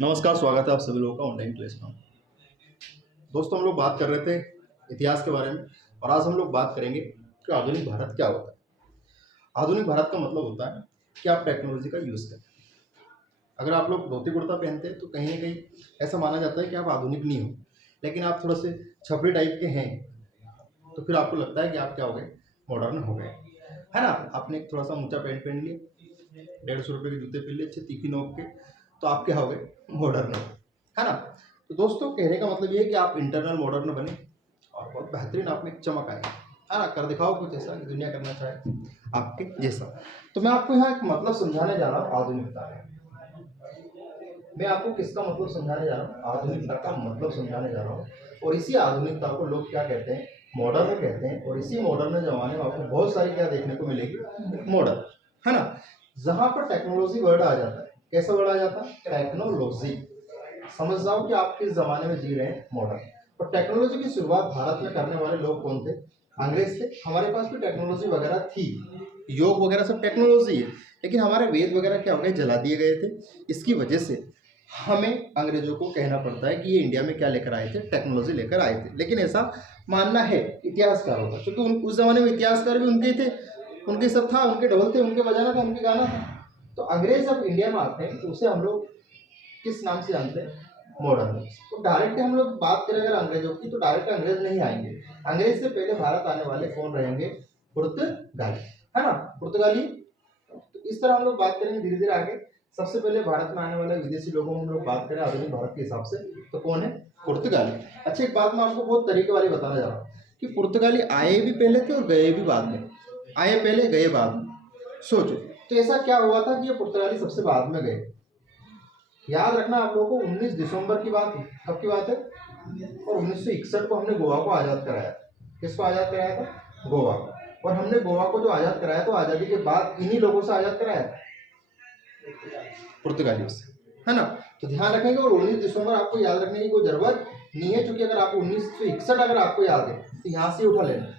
नमस्कार, स्वागत है आप सभी लोगों का ऑनलाइन क्लास में। दोस्तों, हम लोग बात कर रहे थे इतिहास के बारे में और आज हम लोग बात करेंगे कि आधुनिक भारत क्या होता है। आधुनिक भारत का मतलब होता है कि आप टेक्नोलॉजी का यूज़ करें। अगर आप लोग धोती कुर्ता पहनते हैं तो कहीं ना कहीं ऐसा माना जाता है कि आप आधुनिक नहीं हो, लेकिन आप थोड़ा से छपरी टाइप के हैं तो फिर आपको लगता है कि आप क्या हो गए, मॉडर्न हो गए, है ना। आपने थोड़ा सा ऊंचा पैंट पहन लिया, 150 रुपये के जूते पहन लिए अच्छे तीखी नोक के, तो आप क्या हो गए, मॉडर्न हो, है ना। तो दोस्तों, कहने का मतलब ये है कि आप इंटरनल मॉडर्न बने और बहुत बेहतरीन आप में चमक आए, है ना। कर दिखाओ कुछ ऐसा कि दुनिया करना चाहे आपके जैसा। तो मैं आपको यहाँ एक मतलब समझाने जा रहा हूँ आधुनिकता का। मैं आपको किसका मतलब समझाने जा रहा हूँ, आधुनिकता का मतलब समझाने जा रहा हूँ। और इसी आधुनिकता को लोग क्या कहते हैं, मॉडर्न कहते हैं। और इसी मॉडर्न जमाने में आपको बहुत सारी क्या देखने को मिलेगी, मॉडर्न, है ना। जहां पर टेक्नोलॉजी वर्ड आ जाता है, कैसा वर्ड आ जाता है, टेक्नोलॉजी। समझ जाओ कि आप किस जमाने में जी रहे हैं, मॉडर्न। और टेक्नोलॉजी की शुरुआत भारत में करने वाले लोग कौन थे, अंग्रेज थे। हमारे पास भी टेक्नोलॉजी वगैरह थी, योग वगैरह सब टेक्नोलॉजी है, लेकिन हमारे वेद वगैरह क्या हो गए, जला दिए गए थे। इसकी वजह से हमें अंग्रेजों को कहना पड़ता है कि ये इंडिया में क्या लेकर आए थे, टेक्नोलॉजी लेकर आए थे। लेकिन ऐसा मानना है इतिहासकारों का, क्योंकि उस जमाने में इतिहासकार भी उनके थे, उनके सब था, उनके ढोल थे, उनके बजाना था, उनके गाना था। तो अंग्रेज जब इंडिया में आते हैं तो उसे हम लोग किस नाम से जानते हैं, मॉडर्न। तो डायरेक्ट हम लोग बात करें अगर अंग्रेजों की, तो डायरेक्ट अंग्रेज नहीं आएंगे। अंग्रेज से पहले भारत आने वाले कौन रहेंगे, पुर्तगाली, है ना, पुर्तगाली। तो इस तरह हम लोग बात करेंगे धीरे धीरे आगे। सबसे पहले भारत में आने वाले विदेशी लोगों में हम लोग बात करें आधुनिक भारत के हिसाब से, तो कौन है, पुर्तगाली। अच्छा, एक बात मैं आपको बहुत तरीके वाली बताना जा रहा हूँ कि पुर्तगाली आए भी पहले थे और गए भी बाद में। आए पहले, गए बाद में। सोचो, तो ऐसा क्या हुआ था कि ये पुर्तगाली सबसे बाद में गए। याद रखना आप लोगों को, 19 दिसंबर की बात है। कब की बात है, और 1961 को हमने गोवा को आज़ाद कराया। किसको आज़ाद कराया था, गोवा को। और हमने गोवा को जो आज़ाद कराया तो आज़ादी के बाद इन्हीं लोगों से आज़ाद कराया, पुर्तगालियों से, है ना। तो ध्यान रखेंगे। और 19 दिसंबर आपको याद रखने की कोई जरूरत नहीं है, क्योंकि अगर आपको 1961 अगर आपको याद है तो यहां से उठा लेना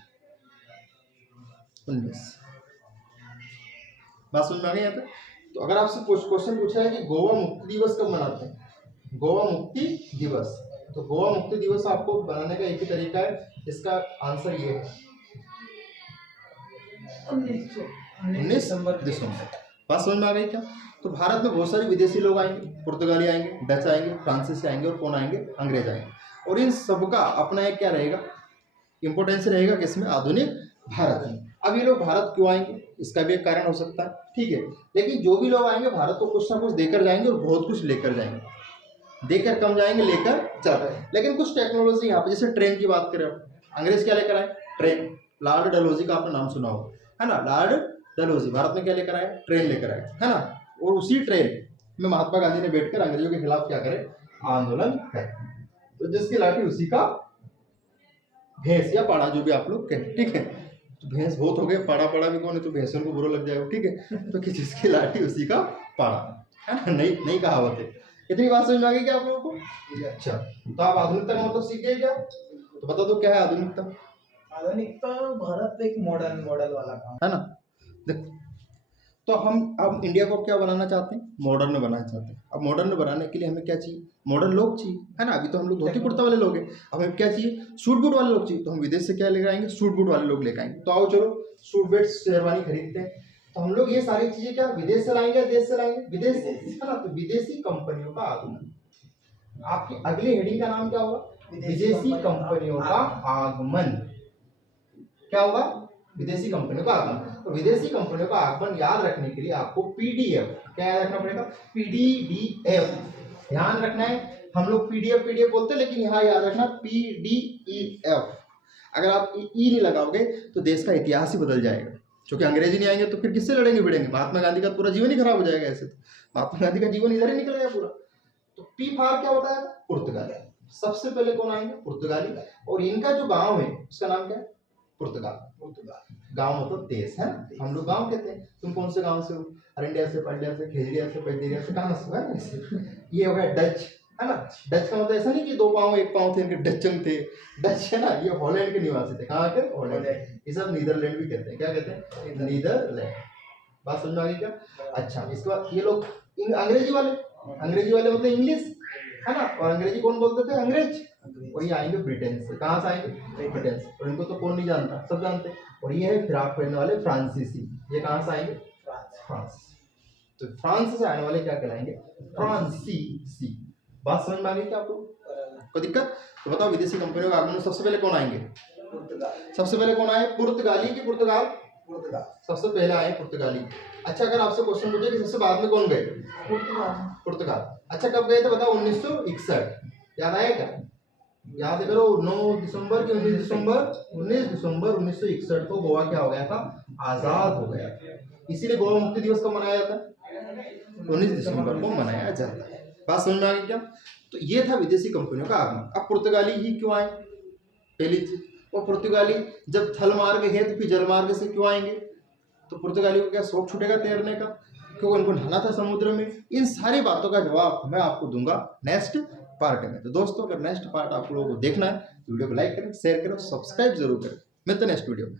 19। बात समझ में आ गई यहाँ पे। तो अगर आपसे क्वेश्चन पूछा है कि गोवा मुक्ति दिवस कब मनाते हैं, गोवा मुक्ति दिवस, तो गोवा मुक्ति दिवस आपको बनाने का एक ही तरीका है, इसका आंसर ये है 19 दिसंबर। बात समझ में आ गई क्या। तो भारत में बहुत सारे विदेशी लोग आएंगे, पुर्तगाली आएंगे, डच आएंगे, फ्रांसीसी आएंगे, और कौन आएंगे, अंग्रेज आएंगे। और इन सबका अपना एक क्या रहेगा, इंपोर्टेंस रहेगा किसमें, आधुनिक भारत में। अब ये लोग भारत क्यों आएंगे, इसका भी एक कारण हो सकता है, ठीक है। लेकिन जो भी लोग आएंगे भारत को कुछ ना कुछ देकर जाएंगे, और बहुत कुछ लेकर जाएंगे। देकर कम जाएंगे, लेकर चल। लेकिन कुछ टेक्नोलॉजी यहाँ पे, जैसे ट्रेन की बात करें, अंग्रेज क्या लेकर आए, ट्रेन। लॉर्ड डलहौजी का आपने नाम सुना होगा, है ना। लॉर्ड डलहौजी भारत में क्या लेकर आए, ट्रेन लेकर आए, है ना। और उसी ट्रेन में महात्मा गांधी ने बैठकर अंग्रेजों के खिलाफ क्या करे, आंदोलन करे। तो जिसकी लाठी उसी का भैंस या पाड़ा, जो भी आप लोग कहें, ठीक है। तो भैंस बहुत हो गए, पाड़ा पाड़ा भी कौन है, तो भैंसों को बुरा लग जाएगा, ठीक है। तो कि जिसकी लाठी उसी का पाड़ा, है ना। नई नई कहावत है। इतनी बात समझ में आ गई क्या आप लोगों को। अच्छा, तो आप आधुनिकता का मतलब सीख गए क्या, तो बता दो क्या है आधुनिकता। आधुनिकता भारत एक मॉडर्न मॉडल वाला काम है ना। देखो, तो हम अब इंडिया को क्या बनाना चाहते हैं, मॉडर्न बनाना चाहते हैं। अब मॉडर्न बनाने के लिए हमें क्या चाहिए, मॉडर्न लोग चाहिए, है ना। अभी तो हम लोग धोती कुर्ता वाले लोग हैं, हमें क्या चाहिए, सूट बूट वाले लोग चाहिए। तो हम विदेश से क्या लेकर आएंगे, सूट बूट वाले लोग लेकर आएंगे। तो आओ चलो सूट बेट शेरवानी खरीदते हैं। तो हम लोग ये सारी चीजें क्या विदेश से लाएंगे, देश से लाएंगे, विदेश से, है ना। तो विदेशी कंपनियों का आगमन, आपकी अगली हेडिंग का नाम क्या होगा, विदेशी कंपनियों का आगमन। क्या होगा, विदेशी कंपनियों का आगमन। तो विदेशी कंपनियों का आगमन याद रखने के लिए आपको पीडीएफ, क्या याद रखना पड़ेगा, पीडीडीएफ ध्यान रखना है। हम लोग पीडीएफ पीडीएफ बोलते हैं, लेकिन यहाँ याद रखना पीडीईएफ। अगर आप ई नहीं लगाओगे तो देश का इतिहास ही बदल जाएगा, क्योंकि अंग्रेजी नहीं आएंगे तो फिर किससे लड़ेंगे भिड़ेंगे। महात्मा गांधी का पूरा जीवन ही खराब हो जाएगा ऐसे, तो महात्मा गांधी का जीवन इधर ही निकल गया पूरा। तो पी फार क्या होता है, पुर्तगाली। सबसे पहले कौन आएंगे, पुर्तगाली। और इनका जो गांव है उसका नाम क्या है, पुर्तगाल। पुर्तगाल गांव मतलब देश, है ना। हम लोग गांव कहते हैं। तुम कौन से गांव से हो, अरंडिया से, पंडिया से, खेजड़िया से, पैदेरिया से, कहाँ से, है ना। ये हो गया डच, है ना। डच का मतलब ऐसा नहीं कि दो पाँव एक पाँव थे, इनके डचंग थे। डच है ना, ये हॉलैंड के निवासी थे। कहाँ के, हॉलैंड। ये सब नीदरलैंड भी कहते हैं, क्या कहते हैं, नीदरलैंड। बात समझ में आ गई क्या। अच्छा, इसके बाद ये लोग अंग्रेजी वाले मतलब इंग्लिश, है ना। और अंग्रेजी कौन बोलते थे? अंग्रेज। वही आएंगे ब्रिटेन से। कहाँ से आएंगे? ब्रिटेन से। और इनको तो कौन नहीं जानता, सब जानते हैं। और ये है फिराक पहनने वाले फ्रांसीसी, ये कहाँ से आएंगे? फ्रांस। तो फ्रांस से आने वाले क्या कहलाएंगे? फ्रांसीसी। बात समझ में आ गई क्या आपको? कोई दिक्कत? तो बताओ विदेशी कंपनियों का आगमन में सबसे पहले कौन आएंगे? सबसे पहले कौन आए? पुर्तगाली की पुर्तगाल? सबसे पहले आए पुर्तगाली। अच्छा, अगर आपसे क्वेश्चन पूछे कि सबसे बाद में कौन गए? पुर्तगाल। अच्छा, कब गए थे बताओ? 1961। याद आया क्या? याद करो, 9 दिसंबर की 19 दिसंबर 1961 को गोवा क्या हो गया था? आजाद हो गया। इसीलिए गोवा मुक्ति दिवस कब मनाया जाता है? 19 दिसंबर को मनाया जाता है। बात समझ में आ गई क्या? तो ये था विदेशी कंपनियों का आगमन। अब पुर्तगाली ही क्यों आए? पहली चीज, और पुर्तगाली जब थल मार्ग है तो फिर जल मार्ग से क्यों आएंगे? तो पुर्तगाली को क्या शौक छूटेगा तैरने का? क्योंकि उनको नहाना था समुद्र में। इन सारी बातों का जवाब मैं आपको दूंगा नेक्स्ट पार्ट में। तो दोस्तों, अगर नेक्स्ट पार्ट आप लोगों को देखना है तो वीडियो को लाइक करें, शेयर करें, सब्सक्राइब जरूर करें। मिलते हैं नेक्स्ट वीडियो में।